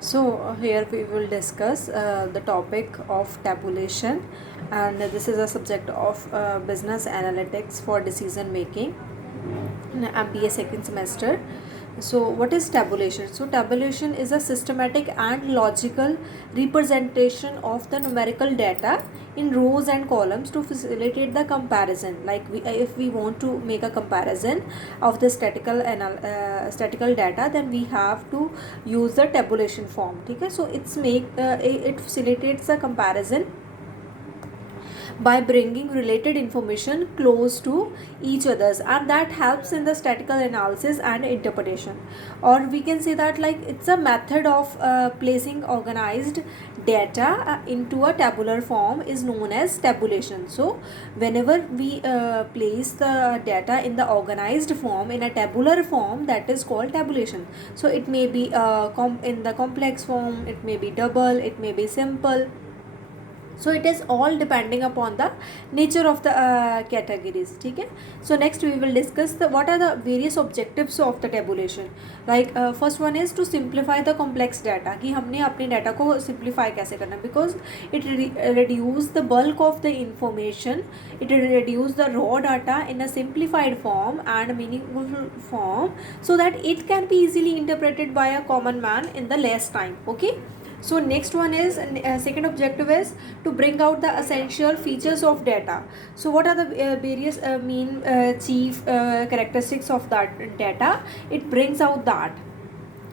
So, here we will discuss the topic of tabulation, and this is a subject of business analytics for decision making in MBA second semester. So, what is tabulation? So, tabulation is a systematic and logical representation of the numerical data in rows and columns to facilitate the comparison. Like if we want to make a comparison of the statical data, then we have to use the tabulation form. Okay, so it facilitates the comparison by bringing related information close to each others, and that helps in the statistical analysis and interpretation. Or we can say that like it's a method of placing organized data into a tabular form is known as tabulation. So whenever we place the data in the organized form in a tabular form, that is called tabulation. So it may be in the complex form, it may be double, it may be simple. So it is all depending upon the nature of the categories. ठीक है. So next we will discuss what are the various objectives of the tabulation. Like first one is to simplify the complex data, कि हमने अपने data को simplify कैसे करना, because it reduce the bulk of the information, it reduce the raw data in a simplified form and meaningful form, so that it can be easily interpreted by a common man in the less time. Okay. So next one is second objective is to bring out the essential features of data. So what are the various chief characteristics of that data? It brings out that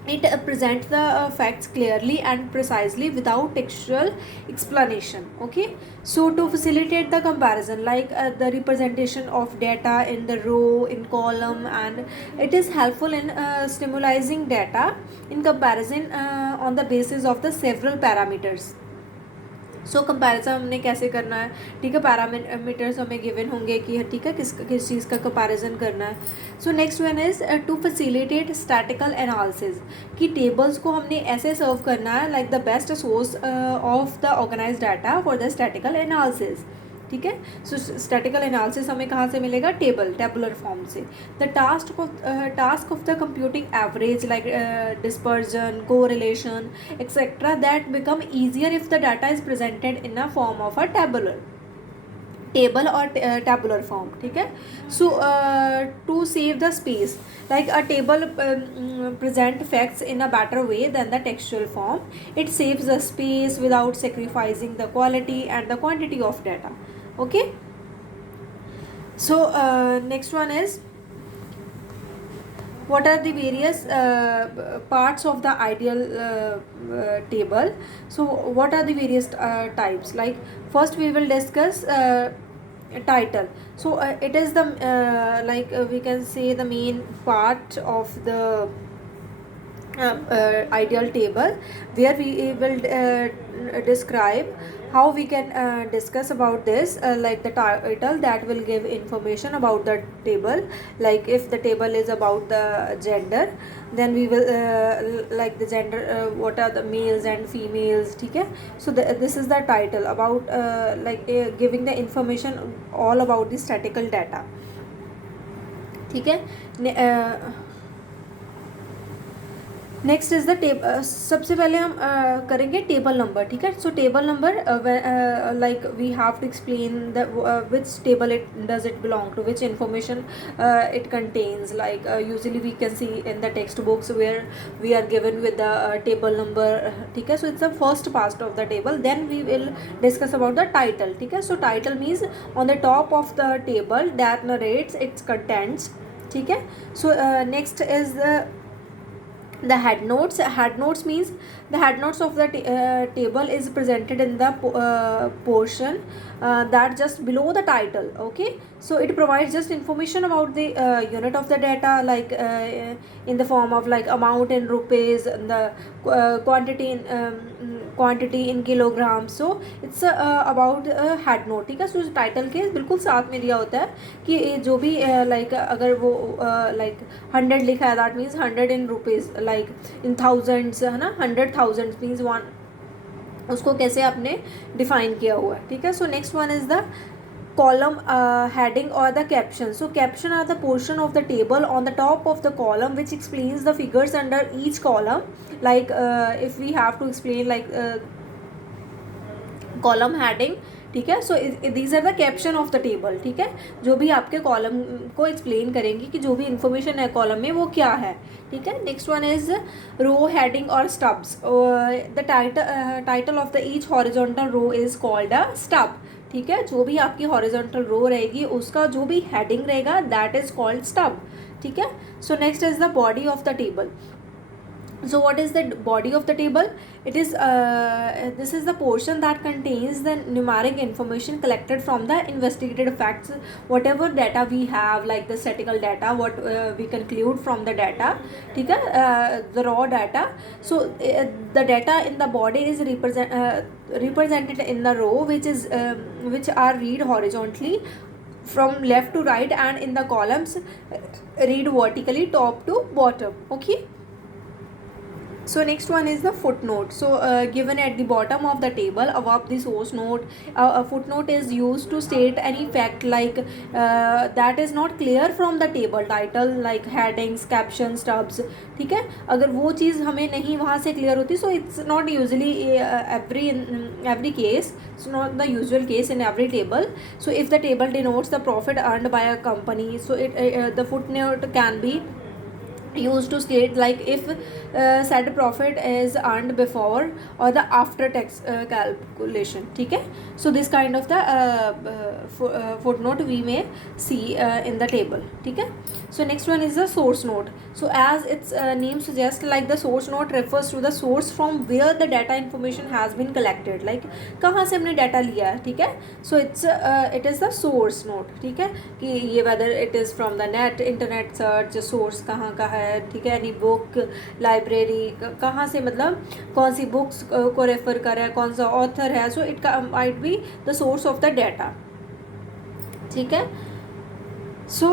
it presents the facts clearly and precisely without textual explanation. Okay, so to facilitate the comparison, like the representation of data in the row, in column, and it is helpful in stimulating data in comparison on the basis of the several parameters. So comparison हमने कैसे करना है, ठीक है, parameters हमें given होंगे कि ठीक है किस चीज़ का कंपैरिजन करना है. So next one is to facilitate statistical analysis, कि टेबल्स को हमने ऐसे सर्व करना है like the best source of the organised data for the statistical analysis. ठीक है. सो स्टैटिकल एनालिसिस हमें कहाँ से मिलेगा, टेबुलर फॉर्म से. The task of the computing average like dispersion, correlation etcetera that become easier if the data is presented in a form of a table और tabular form. ठीक है. So to save the space, like a table present facts in a better way than the textual form. It saves the space without sacrificing the quality and the quantity of data. Okay. So next one is what are the various parts of the ideal table. So what are the various types? Like first we will discuss title. So it is the we can say the main part of the ideal table, where we will describe how we can discuss about this, like the title that will give information about the table. Like if the table is about the gender, then we will like the gender, what are the males and females. ठीक है. So this is the title about giving the information all about the statistical data. ठीक है. Next is the table. सबसे पहले हम करेंगे table number. ठीक है. So table number like we have to explain the which table it does it belong to, which information it contains. Like usually we can see in the text books where we are given with the table number. ठीक है. So it's the first part of the table. Then we will discuss about the title. ठीक है. सो title means on the top of the table that narrates it's contents. ठीक है. So next is the head notes means the head notes of the table is presented in the portion that just below the title. Okay. So it provides just information about the unit of the data, like in the form of like amount in rupees, the quantity in kilograms. So it's about head note. ठीक है. सो title के बिल्कुल साथ में दिया होता है कि जो भी लाइक अगर वो लाइक 100 लिखा है, that means 100 in rupees, like in thousands है ना, 100,000 मीन्स 1, उसको कैसे आपने डिफाइन किया हुआ है. ठीक है. So next one is the column heading or the caption. So caption are the portion of the table on the top of the column which explains the figures under each column. Like if we have to explain like column heading, ठीक है. So these are the caption of the table, ठीक है, जो भी आपके column को explain करेंगे कि जो भी इंफॉर्मेशन है कॉलम में वो क्या है, ठीक है. Next one is row heading और stubs. The title of the each horizontal row is called a stub, ठीक है. जो भी आपकी हॉरिजॉन्टल रो रहेगी उसका जो भी हेडिंग रहेगा दैट इज कॉल्ड स्टब, ठीक है. So next is the body of the table. So what is the body of the table? It is this is the portion that contains the numeric information collected from the investigated facts, whatever data we have, like the statistical data, what we conclude from the data, ठीक है, the raw data. So the data in the body is represented in the row which are read horizontally from left to right, and in the columns read vertically top to bottom, okay. So next one is the footnote. So given at the bottom of the table above the source note, a footnote is used to state any fact like that is not clear from the table title, like headings, captions, stubs, ठीक है. अगर वो चीज़ हमें नहीं वहाँ से clear होती, so it's not usually every case, it's not the usual case in every table. So if the table denotes the profit earned by a company, so the footnote can be used to state like if said profit is earned before or the after tax calculation, ठीक है. So this kind of the footnote we may see in the table, ठीक है. So next one is the source note. So as its name suggests, like the source note refers to the source from where the data information has been collected, like कहाँ से हमने data लिया है, ठीक है. So it is the source note, ठीक है, कि ये whether it is from the net, internet search, source कहाँ का है, ठीक है, एनी बुक, लाइब्रेरी, कहाँ से, मतलब कौन सी बुक्स को रेफर कर रहा है, कौन सा ऑथर है. So it might be the source of the data, ठीक है. सो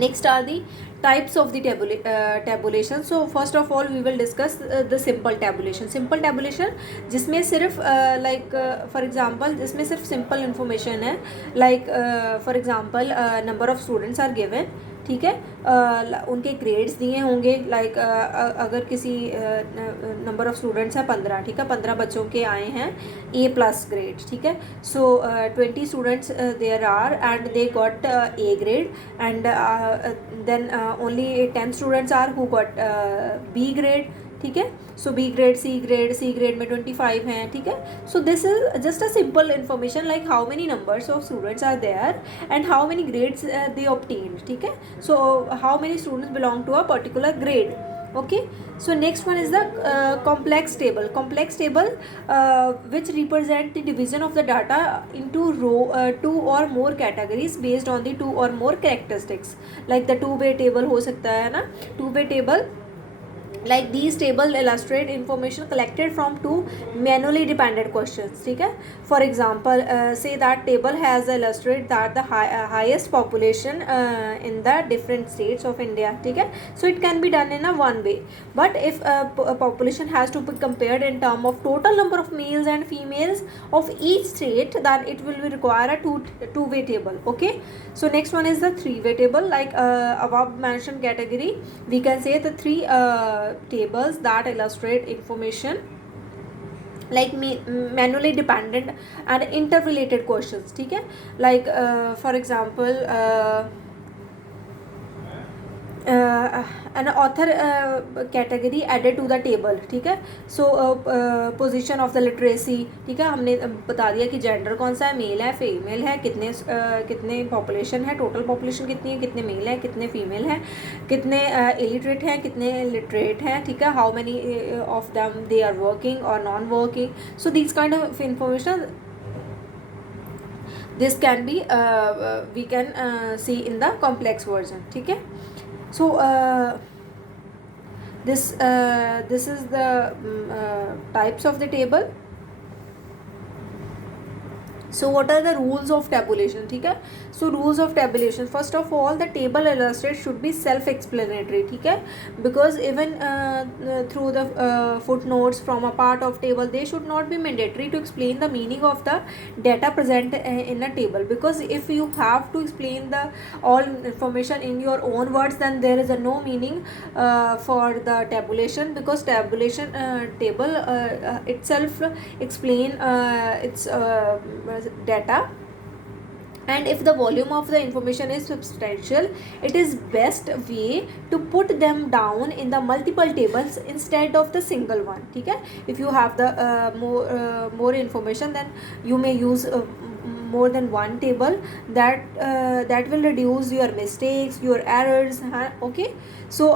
next are the types of the tabulation. So first of all we will discuss the simple tabulation. Simple tabulation जिसमें सिर्फ like for example जिसमें सिर्फ simple information है, like for example number of students are given, ठीक है, उनके grades दिए होंगे, लाइक अगर किसी नंबर ऑफ़ स्टूडेंट्स है 15, ठीक है, 15 बच्चों के आए हैं A+ ग्रेड, ठीक है. So 20 students there are and they got A grade, and then only 10 students are who got B grade, ठीक है. So B grade, C grade में 25 हैं, ठीक है. So this is just a simple information like how many numbers of students are there and how many grades they obtained, ठीक है. So how many students belong to a particular grade, okay. So next one is the complex table which represent the division of the data into two or more categories based on the two or more characteristics, like the two-way table हो सकता है ना, two-way table. Like these table illustrate information collected from two manually dependent questions, ठीक है. For example say that table has illustrate that the highest population in the different states of India, ठीक है. So it can be done in a one way, but if population has to be compared in term of total number of males and females of each state, then it will be require a two-way table, okay. So next one is the three-way table. Like above mentioned category we can say the three tables that illustrate information like manually dependent and interrelated questions, ठीक है. Like for example an author category added to the table, ठीक है. सो position of the literacy, ठीक है, हमने बता दिया कि जेंडर कौन सा है, मेल है, फीमेल है, कितने पॉपुलेशन है, टोटल पॉपुलेशन कितनी है, कितने मेल है, कितने फीमेल हैं, कितने इलिटरेट हैं, कितने लिटरेट हैं, ठीक है, how many of them they are working और non working. So this kind of information this can be we can see in the complex version, ठीक है. So this is the types of the table. So what are the rules of tabulation? ठीक है, so rules of tabulation, first of all the table illustrated should be self explanatory, ठीक है, because even through the footnotes from a part of table, they should not be mandatory to explain the meaning of the data present in a table, because if you have to explain the all information in your own words, then there is a no meaning for the tabulation, because tabulation table itself explain its data, and if the volume of the information is substantial, it is best way to put them down in the multiple tables instead of the single one, ठीक है. If you have the more information, then you may use more than one table, that will reduce your mistakes, your errors, okay. So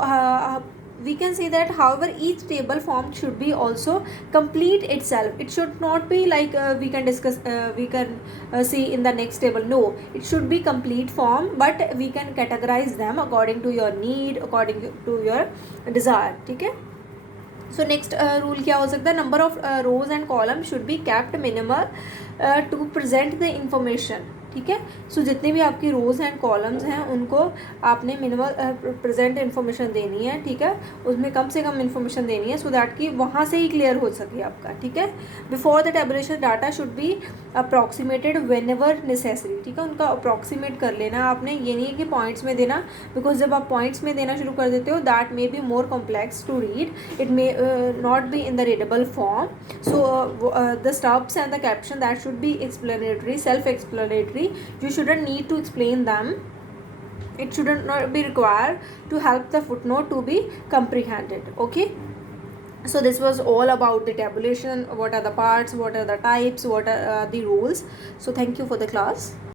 we can say that, however, each table form should be also complete itself. It should not be like we can discuss, we can see in the next table. No, it should be complete form, but we can categorize them according to your need, according to your desire, ठीक है. So next rule क्या हो सकता है, number of rows and columns should be kept minimal to present the information, ठीक है. सो जितने भी आपकी रोज़ एंड कॉलम्स हैं उनको आपने मिनिमल प्रेजेंट इन्फॉर्मेशन देनी है, ठीक है, उसमें कम से कम इन्फॉर्मेशन देनी है, सो दैट कि वहाँ से ही क्लियर हो सके आपका, ठीक है. Before the tabulation data should be approximated whenever necessary, ठीक है, उनका अप्रॉक्सीमेट कर लेना आपने, ये नहीं है कि पॉइंट्स में देना, बिकॉज जब आप पॉइंट्स में देना शुरू कर देते हो, that may be more complex to read, it may not be in the readable form. So the stubs and the caption that should be explanatory, self explanatory. You shouldn't need to explain them. It shouldn't not be required to help the footnote to be comprehended, okay. So this was all about the tabulation, what are the parts, what are the types, what are the rules. So thank you for the class.